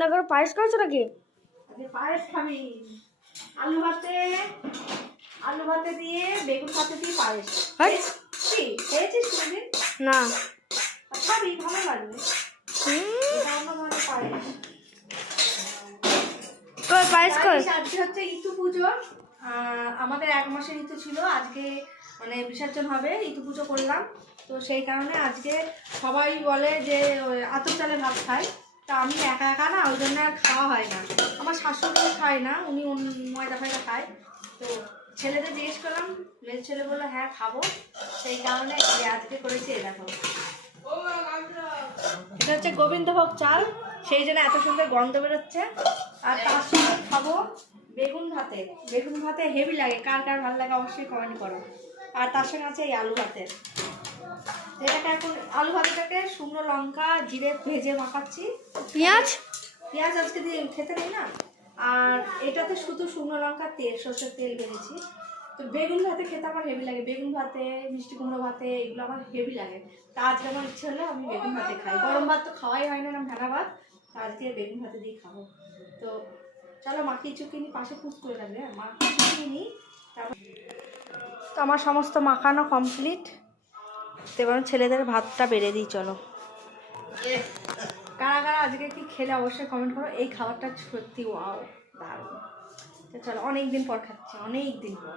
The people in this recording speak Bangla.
না করে পায়েস করেছো নাকি? পায়েস খাবি? আলু ভাতে দিয়ে বেগুন ভাতে দিয়ে পায়েস খেয়েছিস কোনোদিন? না। খাবি, ভালো লাগবে। পায়েস কর। আজকে হচ্ছে ইতু পুজো। আমাদের 1 মাসের ইতু ছিল, আজকে মানে বিসর্জন হবে। ইতু পুজো করলাম, তো সেই কারণে আজকে সবাই বলে যে আতপ চালে ভাত খায়। তা আমি একা একা না, ওই জন্য আর খাওয়া হয় না। আমার শাশুড়িও খায় না, উনি ময়দা ফয়দা খায়। তো ছেলেদের জিজ্ঞেস করলাম, মেয়ের ছেলে বললো হ্যাঁ খাবো। সেই কারণে আজকে করেছি। এ দেখো, এটা হচ্ছে গোবিন্দভোগ চাল, সেই জন্য এত সুন্দর গন্ধ বেরোচ্ছে। আর তার সঙ্গে খাবো বেগুন ভাতে। বেগুন ভাতে হেভি লাগে, কার কার ভালো লাগে অবশ্যই কমেন্ট করো। আর তার সঙ্গে আছে এই আলু ভাতে। এটাকে এখন আলু ভাতেটাকে শুকনো লঙ্কা জিরে ভেজে মাখাচ্ছি। পেঁয়াজ আজকে দিয়ে খেতে নেই না। আর এটাতে শুধু শুকনো লঙ্কা তেল, সর্ষের তেল ভেজেছি। তো বেগুন ভাতে খেতে আমার হেভি লাগে। বেগুন ভাতে, মিষ্টি কুমড়ো ভাতে, এগুলো আমার হেভি লাগে। তা আজকে আমার ইচ্ছে হলো আমি বেগুন ভাতে খাই। গরম ভাত তো খাওয়াই হয় না, ভেনা ভাত। তা আজকে বেগুন ভাতে দিয়ে খাবো। তো চলো মাখিয়ে চুকিয়ে পাশে পুষ করে রাখবে। মাখিয়ে নিই, তারপর তো আমার সমস্ত মাখানো কমপ্লিট। তো এবার ছেলেদের ভাতটা বেড়ে দিই। চলো, কারা কারা আজকে কি খেলে অবশ্যই কমেন্ট করো। এই খাবারটা সত্যি ওয়াও, দারুণ। তো চলো, অনেক দিন পর খাচ্ছি, অনেক দিন পর।